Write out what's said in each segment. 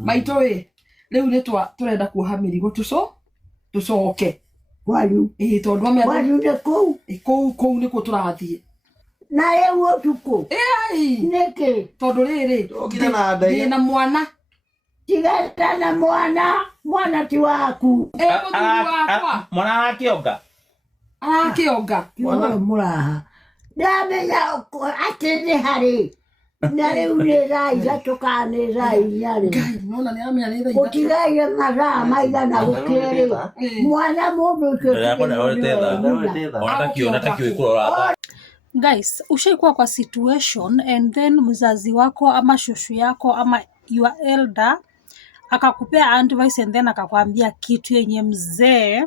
maito riu ni turenda kuoha mirigo tucoke kwanyu tondu amia kwanyu ni kuu nikuo turathie na riu utuku niki tondu riri ndina mwana tigata na mwana ti waku mwana akionga muraha ndamenya ati ni hari na riu ni raiga tukanira inyari gutigaire mathaa maigana gukiri mwana mundu ucio. Guys, ushaikuwa kwa situation and then mzazi wako ama shushu yako ama your elder akakupea advice and then akakwambia kitu yenye mzee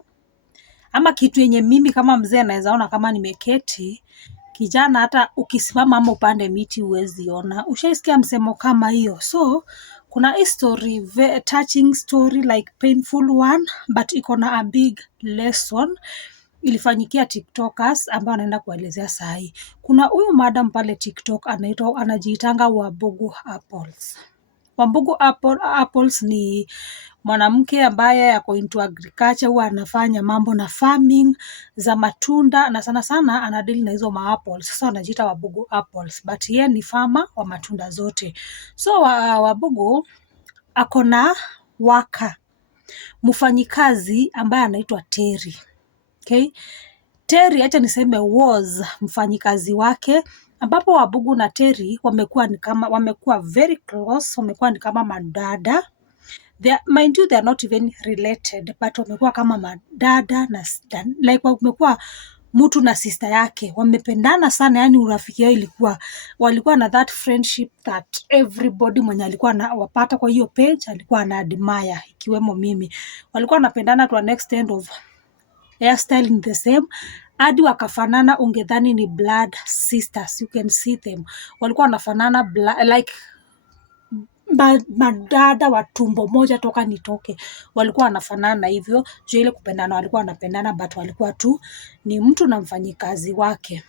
ama kitu yenye mimi kama mzee naweza ona kama nimeketi kijana, hata ukisimama ama upande miti huwezi ona. Ushaisikia msemo kama hiyo? So kuna hii story, very touching story, like painful one, but iko na a big lesson. Ilifanyikia TikTokers ambao anaenda kuelezea sahi. Kuna huyu madam pale TikTok anajiitanga Wambugu Apples. Wambugu Apples ni mwanamke ambaye ako into agriculture, huwa anafanya mambo na farming za matunda na sana sana anadili na hizo apples. Sasa anajiita Wambugu Apples, but yeye ni farmer wa matunda zote. So Wambugu ako na mfanyikazi ambaye anaitwa Terry. Okay? Terry, acha niseme was mfanyikazi wake, ambapo Wambugu na Terry wamekuwa very close, wamekuwa ni kama madada. Mind you, they are not even related, but wamekuwa kama madada na like wamekuwa mtu na sister yake, wamependana sana. Yani urafiki yao walikuwa na that friendship that everybody mwenye alikuwa wapata kwa hiyo page alikuwa ana admire, ikiwemo mimi. Walikuwa wanapendana to an extent of hairstyle in the same, hadi wakafanana ungedhani ni blood sisters. You can see them, walikuwa wanafanana like madada wa tumbo moja toka nitoke, walikuwa wanafanana hivyo. Juu ile kupendana, walikuwa wanapendana, but walikuwa tu ni mtu na mfanyikazi wake.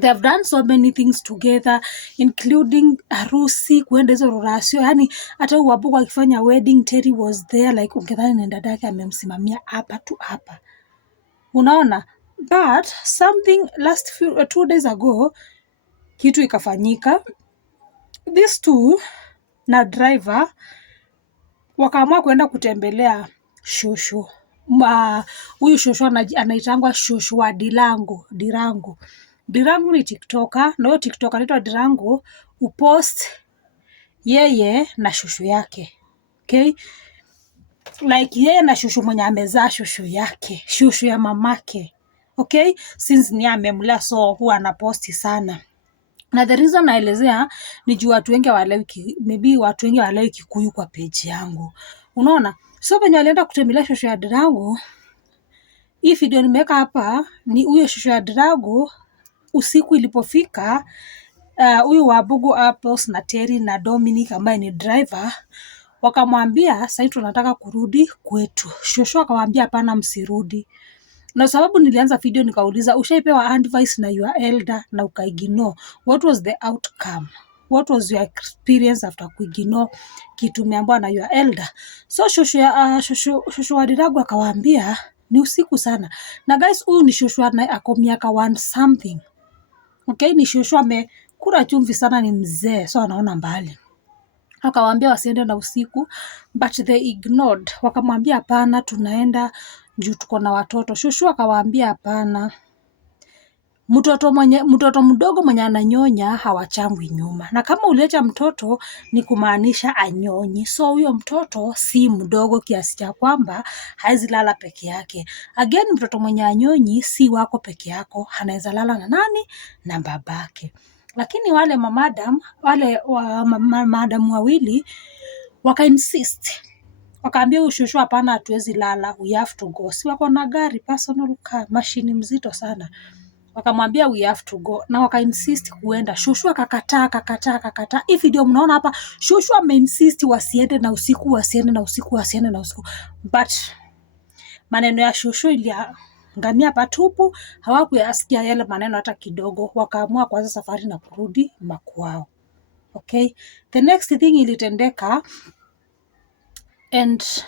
They have done so many things together, including harusi, kuenda hizo rorasio. Yani hata Wambugu akifanya wedding, Terry was there, like ungedhani ni dada yake amemsimamia hapa tu hapa, unaona. But something last 2 days ago, kitu ikafanyika. These two na driver wakaamua kuenda kutembelea shushu. Huyu shushu anaitangwa shushu wa Dirangu. Dirangu ni TikToker, na huyo TikToker anaitwa Dirangu upost yeye na shushu yake. Okay? Like yeye na shushu mwenye amezaa shushu yake, shushu ya mamake. Okay? Since ni amemlea, so huwa anaposti sana. Na the reason naelezea ni juu watu wengi hawaelewi Kikuyu kwa page yangu. Unaona? So venye walienda kutembelea shushu ya Dirangu, hii video nimeweka hapa ni huyo shushu ya Dirangu. Usiku ilipofika, huyu Wambugu Apples na Terry na Dominic ambaye ni driver wakamwambia sasa tunataka kurudi kwetu. Shushu akamwambia hapana, msirudi. Na sababu nilianza video nikauliza, ushaipewa advice na your elder na ukaignore, what was the outcome? What was your experience after kuignore kitu umeambiwa na your elder? So shushu wa Dirangu akawaambia ni usiku sana. Na guys, huyu ni shushu ako miaka 1 something. Okay, ni shushu amekula chumvi sana, ni mzee, so anaona mbali. Akawaambia wasiende na usiku, but they ignored. Wakamwambia hapana, tunaenda juu tuko na watoto. Shushu akawaambia hapana, mtoto mdogo mwenye ananyonya hawachangwi nyuma, na kama uliacha mtoto ni kumaanisha anyonyi. So huyo mtoto si mdogo kiasi cha kwamba hawezi lala peke yake. Again, mtoto mwenye anyonyi si wako peke yako, anaweza lala na nani? Na babake. Lakini wale madam wawili waka-insist. Wakaambia ushushu hapana, hatuwezi lala, we have to go. Si wako na gari, personal car, mashini mzito sana. Wakamwambia we have to go. Na waka-insist kuenda. Shushu akakataa. Hii video mnaona hapa, shushu ame-insist wasiende na usiku. But maneno ya shushu ngamia patupu, hawakuyasikia yale maneno hata kidogo. Wakaamua kuanza safari na kurudi makwao. Okay? The next thing ilitendeka, and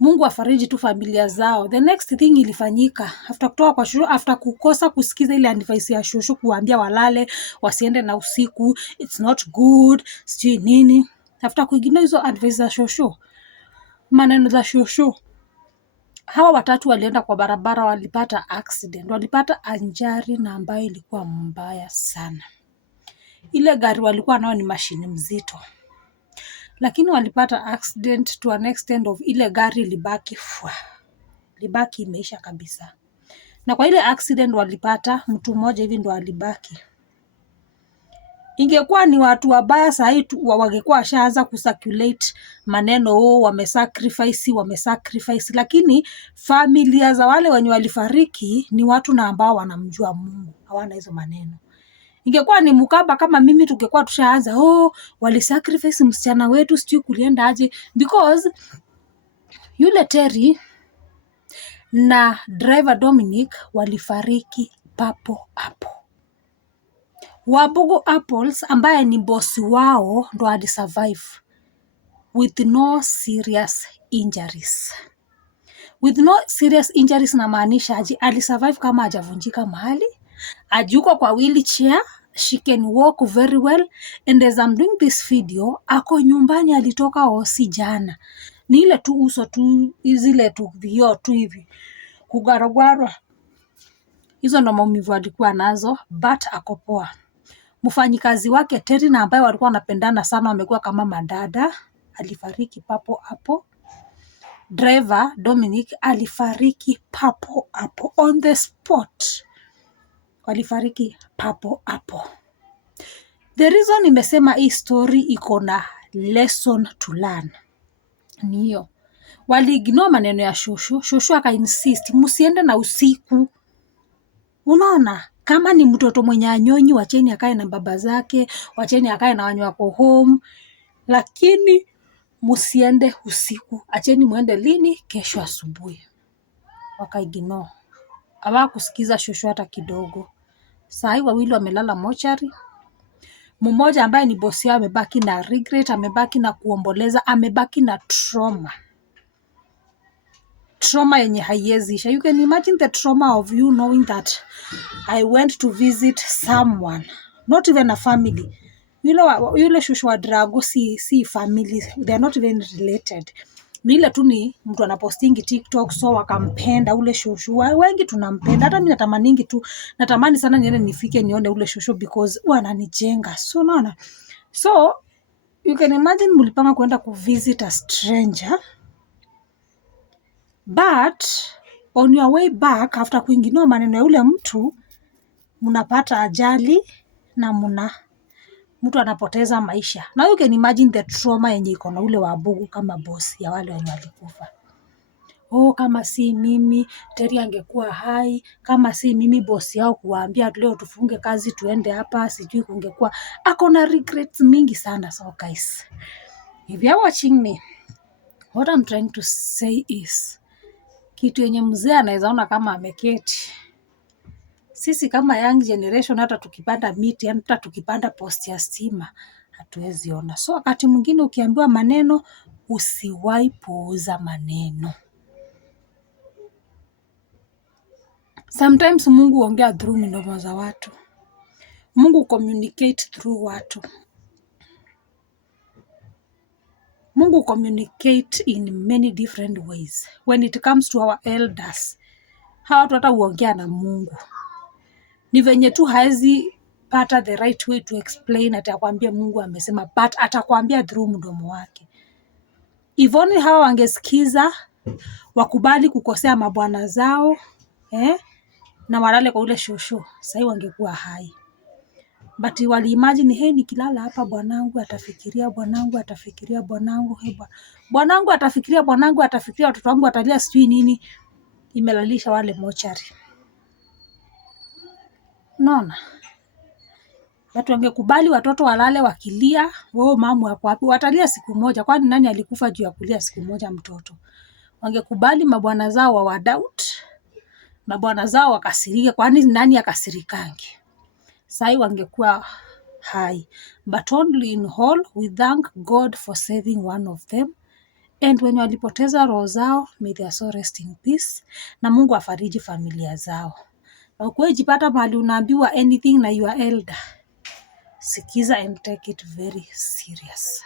Mungu afariji tu familia zao. The next thing ilifanyika after kutoka kwa shushu, after kukosa kusikiza ile advice ya shushu kuambia walale wasiende na usiku, it's not good, sijui nini. After kuignore hizo advice za shushu, maneno za shushu, hawa watatu walienda kwa barabara, walipata accident, walipata ajali na ambayo ilikuwa mbaya sana. Ile gari walikuwa nao ni mashini mzito, lakini walipata accident to an extent of ile gari libaki imeisha kabisa. Na kwa ile accident walipata mtu mmoja hivi ndo alibaki. Ingekuwa ni watu wabaya sahi wangekuwa washaanza kucirculate maneno wamesacrifice, lakini familia za wale wenye walifariki ni watu na ambao wanamjua Mungu, hawana hizo maneno. Ingekuwa ni mkaba kama mimi tungekuwa tushaanza walisacrifice msichana wetu sijui kulienda aje, because yule Terry na driver Dominic walifariki papo hapo. Wabugu Apples ambaye ni bosi wao ndo alisurvive with no serious injuries. With no serious injuries na maanisha alisurvive kama hajavunjika mahali, ajuko kwa wheelchair, she can walk very well, and as I'm doing this video, ako nyumbani, alitoka hosi jana. Ni ile tu uso tu, zile tu vio tu hivi kugarogwarwa, hizo ndo maumivu alikuwa nazo, but ako poa. Mfanyikazi wake Terry na ambaye walikuwa wanapendana sana, wamekuwa kama madada, alifariki papo hapo. Driver Dominic alifariki papo hapo on the spot, walifariki papo hapo. The reason nimesema hii story iko na lesson to learn ni hiyo. Waliignore maneno ya shushu. Shushu akainsist msiende na usiku. Unaona, kama ni mtoto mwenye anyonyi, wacheni akae na baba zake, wacheni akae na wanyo wako home, lakini msiende usiku, acheni muende lini? Kesho asubuhi. Wakaignore, hawakusikiza shushu hata kidogo. Sahi wawili wamelala mochari. Mmoja ambaye ni bosi yao amebaki na regret, amebaki na kuomboleza, amebaki na trauma yenye haiwezisha. You can imagine the trauma of you knowing that I went to visit someone, not even a family. Yule shushu wa Drago si family, they are not even related. Ni ile tu ni mtu anapostingi TikTok, so wakampenda ule shushu. Wengi tunampenda, hata mimi natamani sana niende nifike nione ule shushu because wananijenga. So unaona, so you can imagine mlipanga kwenda kuvisit a stranger, but on your way back after kuinginua maneno ya ule mtu, mnapata ajali na mtu anapoteza maisha. Now you can imagine the trauma yenye iko na ule Wabugu kama boss ya wale wenye walikufa. Kama si mimi Terry angekuwa hai, kama si mimi boss yao kuwaambia leo tufunge kazi tuende hapa, sijui kungekuwa. Ako na regrets mingi sana. So guys, if you are watching me, what I'm trying to say is, kitu yenye mzee anaweza ona kama ameketi, sisi kama young generation hata tukipanda miti, hata tukipanda post ya stima hatuwezi ona. So wakati mwingine ukiambiwa maneno, usiwahi puuza maneno. Sometimes Mungu huongea through midomo za watu. Mungu communicate through watu. Mungu communicate in many different ways. When it comes to our elders, hawa watu hata huongea na Mungu. Ni venye tu haezi pata the right way to explain, atakwambia Mungu amesema, but atakwambia through mdomo wake. If only hawa wangesikiza, wakubali kukosea mabwana zao, na walale kwa ule shosho, sahi wangekuwa hai. But wali imagine, nikilala hapa bwanangu atafikiria, bwanangu atafikiria, bwanangu atafikiria, bwanangu atafikiria, watoto wangu watalia sijui nini. Imelalisha wale mochari. Unaona? Watu wangekubali watoto walale wakilia, mamu wako wapi? Watalia siku moja. Kwani nani alikufa juu ya kulia siku moja mtoto? Wangekubali mabwana zao wa doubt, mabwana zao wakasirike. Kwani nani akasirikange? Sai wangekuwa hai. But only in all, we thank God for saving one of them. And when walipoteza roho zao, may their soul rest in peace. Na Mungu afariji familia zao. Na ukijipata mahali unaambiwa anything na your elder, sikiza and take it very serious.